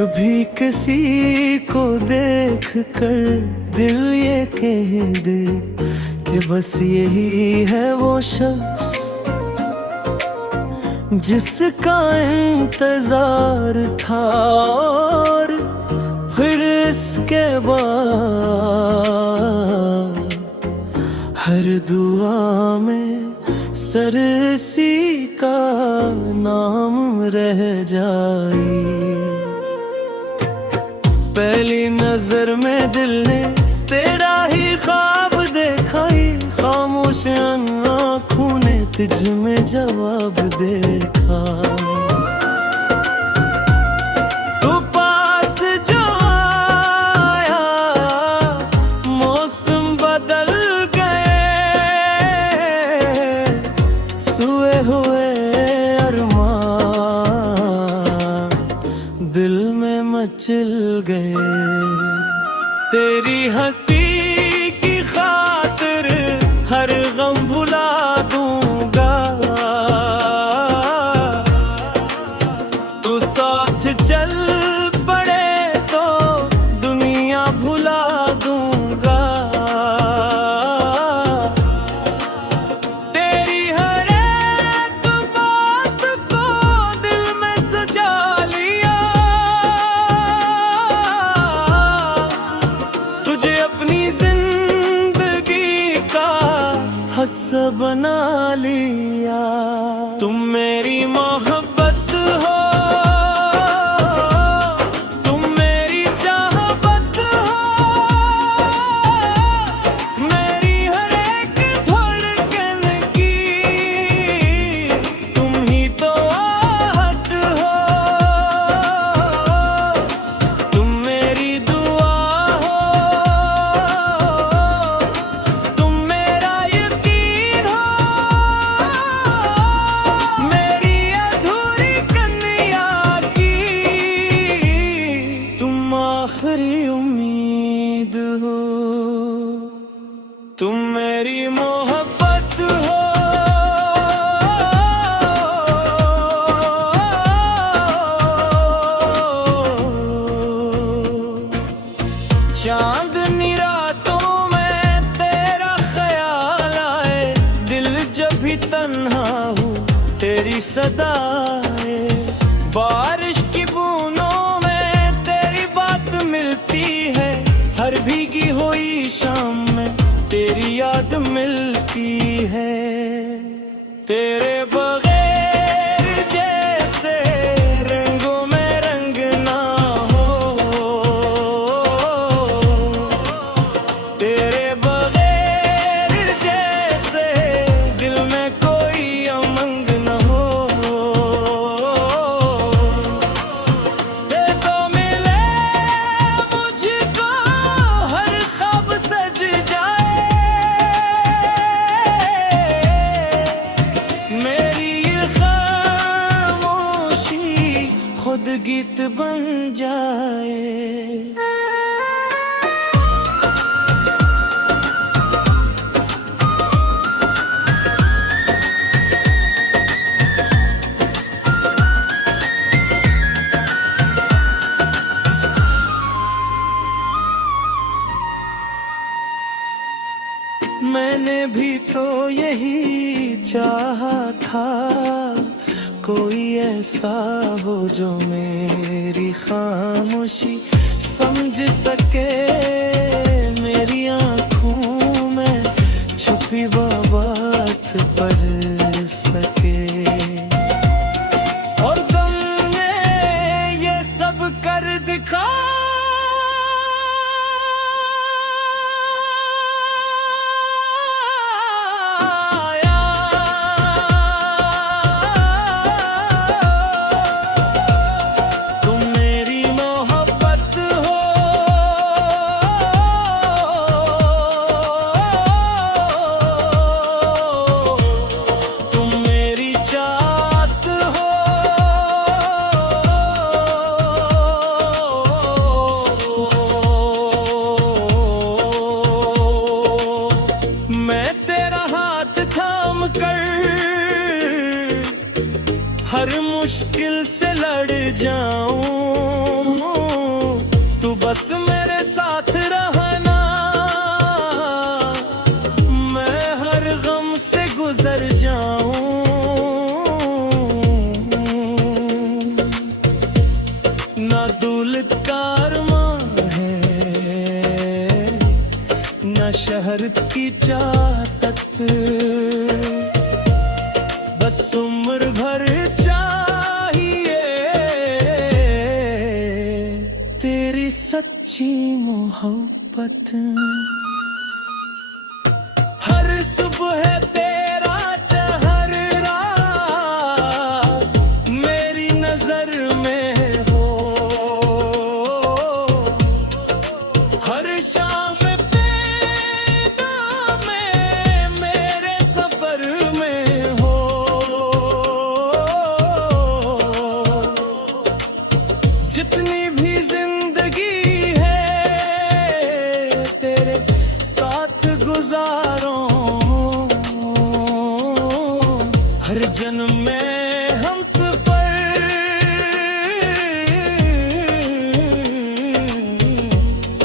कभी किसी को देख कर दिल ये कह दे कि बस यही है वो शख्स जिसका इंतजार था, और फिर इसके बाद हर दुआ में सरसी का नाम रह जाए। पहली नजर में दिल ने तेरा ही ख्वाब देखा, ही खामोश आँखों ने तुझ में जवाब देखा। तू पास जो आया मौसम बदल गए, सोए हुए अरमान दिल में मचल गए। तेरी हंसी की खातिर हर गम भुला दूंगा, तू साथ चल पड़े तो दुनिया भुला दूंगा। तेरी हर एक बात को दिल में सजा लिया, तुझे अपनी जिंदगी का हिस्सा बना लिया। तुम मेरी मोहब्बत हो, तुम मेरी चाहत हो, मेरी हर एक धड़कन की तुम ही तो आहट हो। तुम मेरी दुआ हो, तुम मेरा यकीन हो, मेरी अधूरी कन्या की तुम आखिरी उम्मीद हो। तुम मेरी मोहब्बत हो, चांदनी रातों में तेरा ख्याल आए, दिल जब भी तन्हा हो तेरी सदा आए। बारिश की बूंदों में तेरी बात मिलती है, हर भीगी हुई शाम में तेरी याद मिलती है। तेरे बगैर जैसे रंगों में रंग ना हो, तेरे बगैर जैसे दिल में कोई उमंग न हो। ये तो मिले मुझको हर ख्वाब सज जाए, मेरी ये खामोशी खुद गीत बन जाए। मैंने भी तो यही चाहा था, कोई ऐसा हो जो मेरी खामोशी समझ सके, मेरी आँखों में छुपी बात पढ़ सके। और तुमने ये सब कर दिखा, तुम मेरी मोहब्बत हो, ना शहर की चाहत, बस उम्र भर चाहिए तेरी सच्ची मोहब्बत। हर सुबह तेरा चेहरा मेरी नजर में हो, हर शाम पैगाम मेरे सफर में हो। जितनी भी जिंदगी है तेरे साथ गुजारो, हर जन्म में हम सफर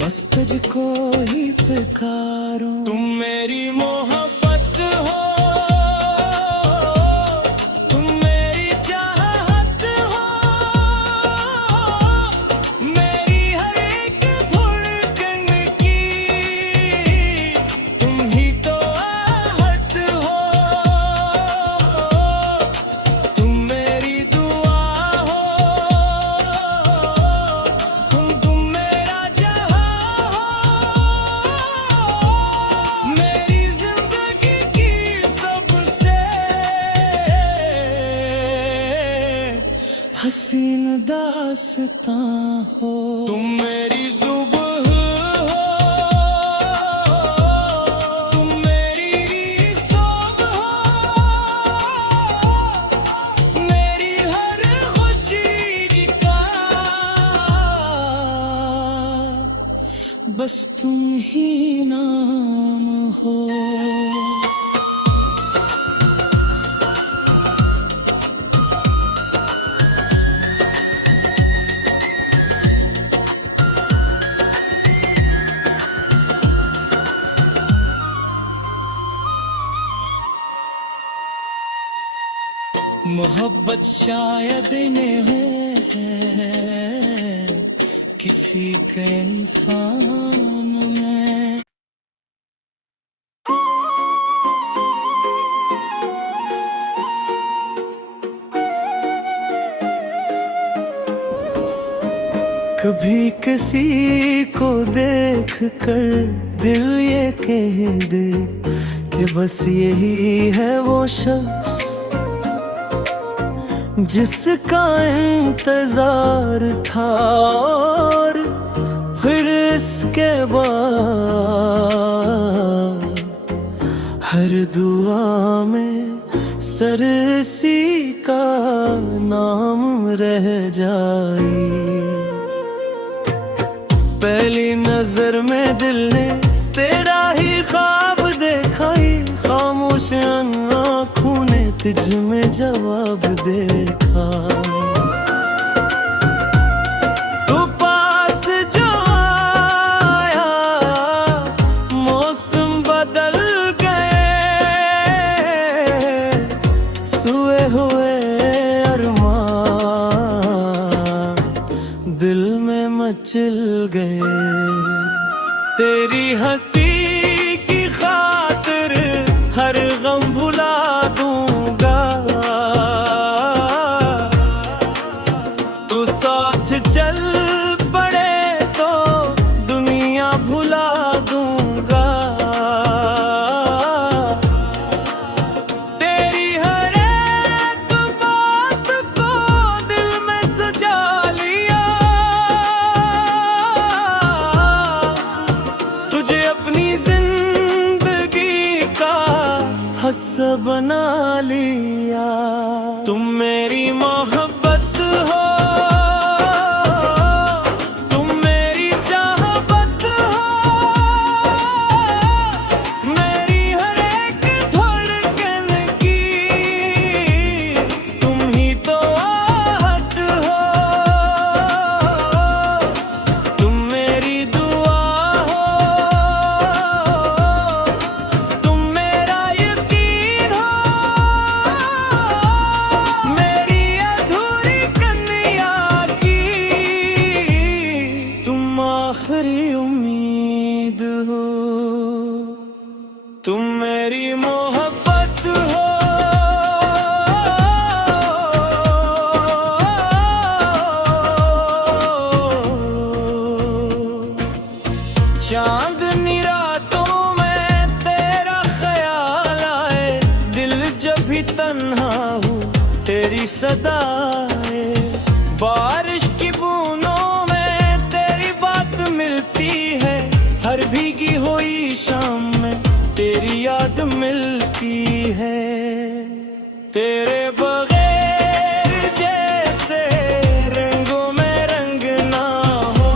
बस तुझको ही पुकारो। तुम मेरी मोहब्बत हो, तुम मेरी चाहत हो, मेरी हर एक धड़कन की तुम ही तो आहट हो। तुम मेरी दुआ हो, तुम मेरा जहां हो, मेरी जिंदगी की सबसे हसीन दास्तां हो। तुम मेरी सुबह हो, तुम मेरी सुबह हो, मेरी हर खुशी का बस तुम ही नाम हो। मोहब्बत शायद इन्हें है किसी के इंसान में। कभी किसी को देख कर दिल ये कह दे कि बस यही है वो शख्स जिसका इंतजार था, और फिर इसके बाद हर दुआ में सरसी का नाम रह जाए। पहली नजर में दिल ने तेरा ही ख्वाब देखा, ही खामोश आँखों ने तुझ में जवाब देखा। तू पास जो आया मौसम बदल गए, सोए हुए अरमान दिल में मचल गए। तेरी हंसी की खातिर हर गम भुला दूंगा, तू साथ चल पड़े तो दुनिया भुला दूंगा। तेरी हर एक बात को दिल में सजा लिया, तुझे अपनी जिंदगी का हिस्सा बना लिया। तुम मेरी मोहब्बत हो, तुम मेरी चाहत हो, मेरी हर एक धड़कन की तुम ही तो आहट हो। तुम मेरी दुआ हो, तुम मेरा यकीन हो, मेरी अधूरी तुम मेरी मोहब्बत हो, चांदनी रातों में तेरा ख्याल आए, दिल जब भी तन्हा हूँ तेरी सदा आए, बारिश की बूंदों में तेरी बात मिलती है, हर भीगी हुई शाम में तेरी याद मिलती है। तेरे बगैर जैसे रंगों में रंग ना हो,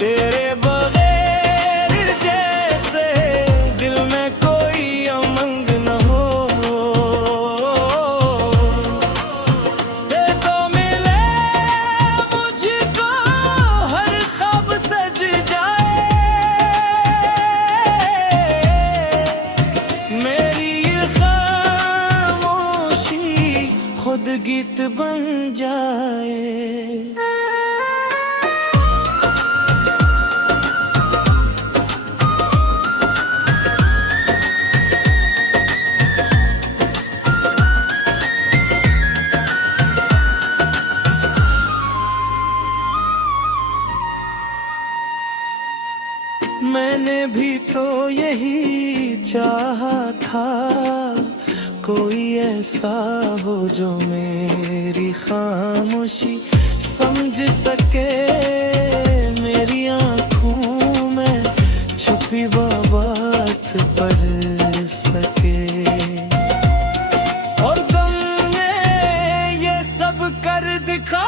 तेरे बगैर जैसे दिल में कोई उमंग न हो, ये तो मिले मुझको हर ख्वाब सज जाए, मेरी ये खामोशी खुद गीत बन जाए। मैंने भी तो यही चाहा था, कोई ऐसा हो जो मेरी खामोशी समझ सके, मेरी आँखों में छुपी बात पढ़ सके, और तुमने ये सब कर दिखा,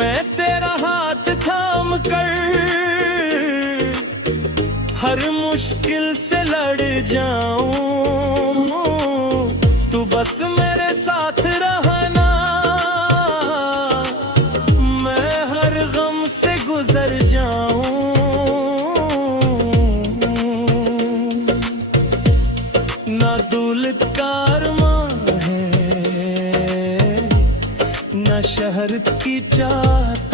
मैं तेरा हाथ थाम कर हर मुश्किल से लड़ जाऊं, तू बस मेरे साथ रहना, मैं हर गम से गुजर जाऊं, ना दौलत का अरमान है ना शहरत की चाहत,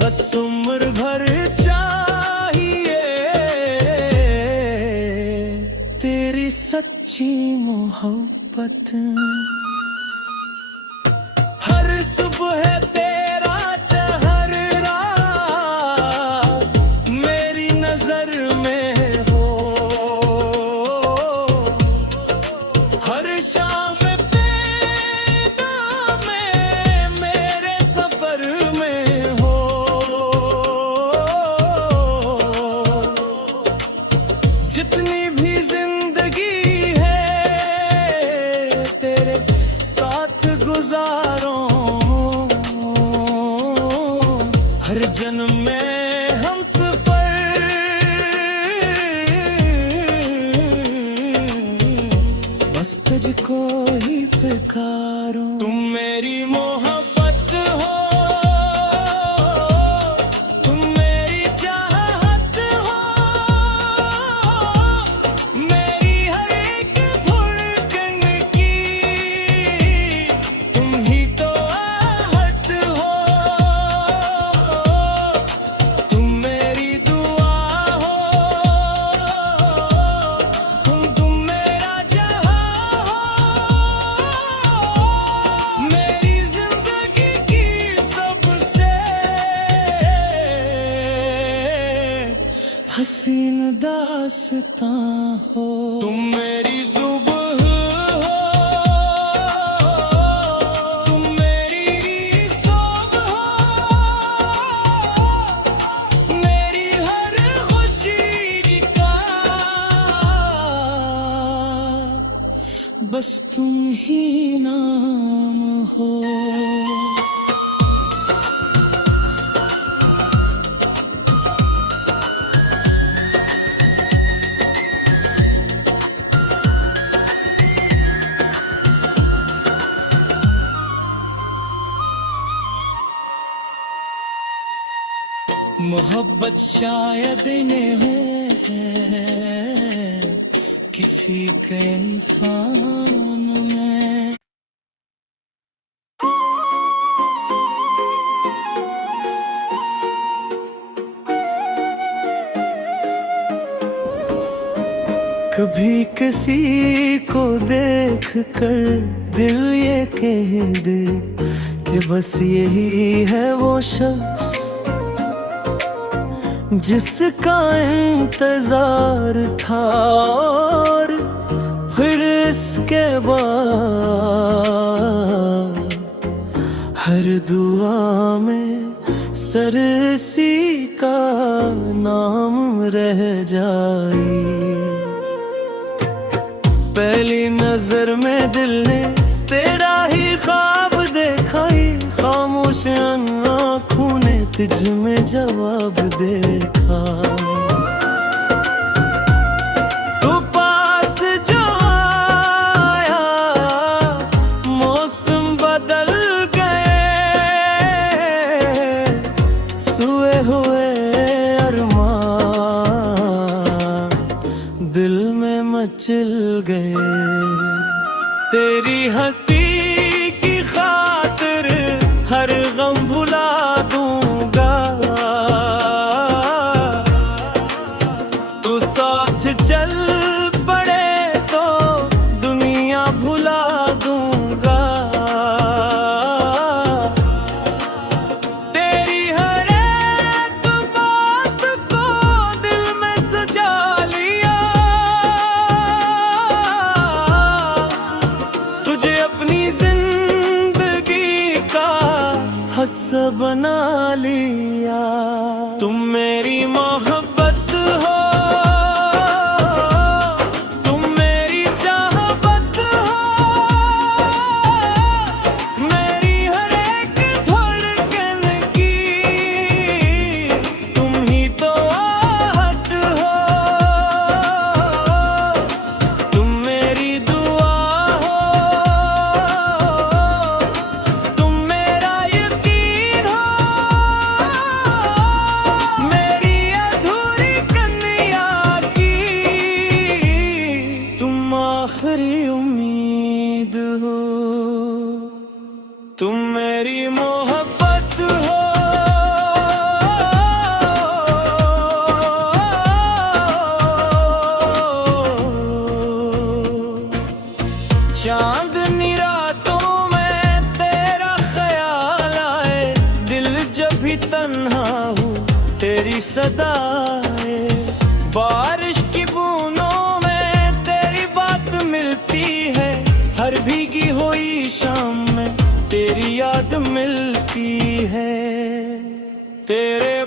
बस उम्र भर चाहिए तेरी सच्ची मोहब्बत। हर सुबह तेरा चेहरा मेरी नजर में हो, हर शाम जितनी भी जिंदगी है तेरे साथ गुजारो, हर जन्म में हम सफर बस तुझको ही पुकारो। तुम मेरी मोहब्बत हो, हसीन दास्तां हो, तुम मेरी जुबान हो, तुम मेरी सोब हो, मेरी हर खुशी का बस तुम ही नाम हो। मोहब्बत शायद इन्हें है किसी के इंसान में। कभी किसी को देख कर दिल ये कह दे कि बस यही है वो शख्स जिसका इंतजार था, और फिर इसके बाद हर दुआ में सरसी का नाम रह जाए। पहली नजर में दिल ने तेरा ही ख्वाब देखा ही, खामोश आँखों ने तुझ में जवाब देखा। तू पास जो आया मौसम बदल गए, सोए हुए अरमान दिल में मचल गए। तेरी हंसी की खातिर हर गम भुला दूंगा, तू साथ चल पड़े तो दुनिया भुला दूंगा। तेरी हर एक बात को दिल में सजा लिया, तुझे अपनी जिंदगी का हिस्सा बना लिया। तुम मेरी मोहब्बत हो, तुम मेरी चाहत हो, मेरी हर एक धड़कन की तुम ही तो आहट हो। तुम मेरी दुआ हो, तुम मेरा यकीन हो, मेरी अधूरी कन्या की तुम आखिरी उम्मीद हो। तुम मेरी मोहब्बत हो, चांदनी रातों में तेरा ख्याल आए, दिल जब भी तन्हा हो तेरी सदाए। बारिश की बूंदों में तेरी बात मिलती है, हर भीगी हुई शाम में तेरी याद मिलती है। तेरे